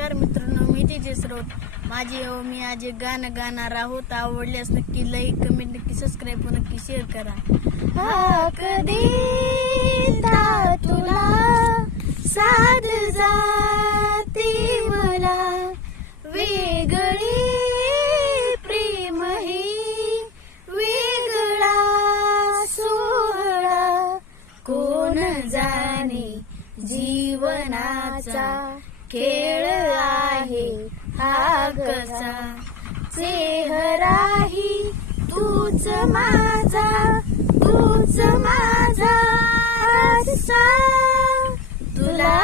नमस्कार मित्रांनो, मी तेजस स्रोत. मी आज एक गाणं गाणार आहोत. आवडल्यास नक्की लाईक, कमेंट, नक्की सबस्क्राईब व नक्की शेअर करा. हाक देता तुला साध जाती मला, वेगळी प्रेम ही वेगळा सोहळा. कोण जाणे जीवनाचा खेळ आहे हा कसा, चेहराही तूच माझा तुला